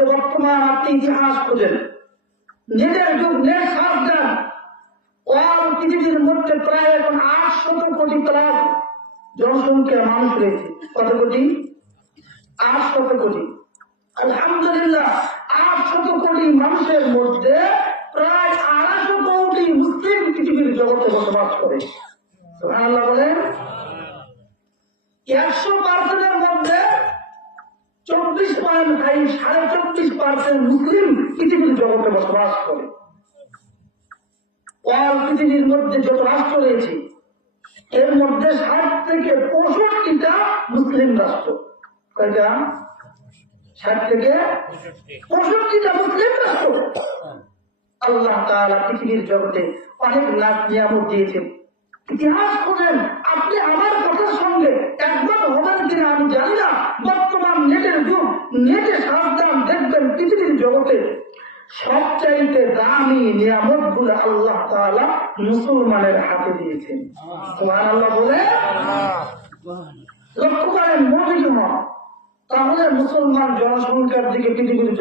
মধ্যে বর্তমান আপনি ইতিহাস খোঁজেন, নেটের যুগ, নেট সার্চ দেন, ওয়াল পৃথিবীর মধ্যে প্রায় এখন 800 কোটি প্লাস জনসংখ্যা মানুষ রয়েছে। কত কোটি? 800 কোটি। আলহামদুলিল্লাহ, 800 কোটি মানুষের মধ্যে প্রায় 250 কোটি মুসলিম পৃথিবীর জগতে বসবাস করে। সুবহানাল্লাহ বলেন। 100% মধ্যে 24.24% মুসলিম পৃথিবীর জগতে বসবাস করে। ওয়াল পৃথিবীর মধ্যে যত রাষ্ট্র রয়েছে এর মধ্যে 60 থেকে 65টা মুসলিম রাষ্ট্র। কয়টা? 60 থেকে 65টা মুসলিম রাষ্ট্র। আল্লাহ তাআলা পৃথিবীর জগতে অনেক লাখ নিয়ামত দিয়েছেন। ইতিহাস করেন, আপনি আমার কথার সঙ্গে একবার হবেন কিনা আমি জানি না। বর্তমান নেটের যুগ, নেটে সাবধান দেখবেন পৃথিবীর জগতে সবচাইতে দামি নিয়ামত গুলো আল্লাহ তাআলা মুসলমানের হাতে দিয়েছেন। সুবহানাল্লাহ বলে লক্ষ্য করেন, মোটেই নয়। তাহলে মুসলমান জনসংখ্যার দিকে পৃথিবীর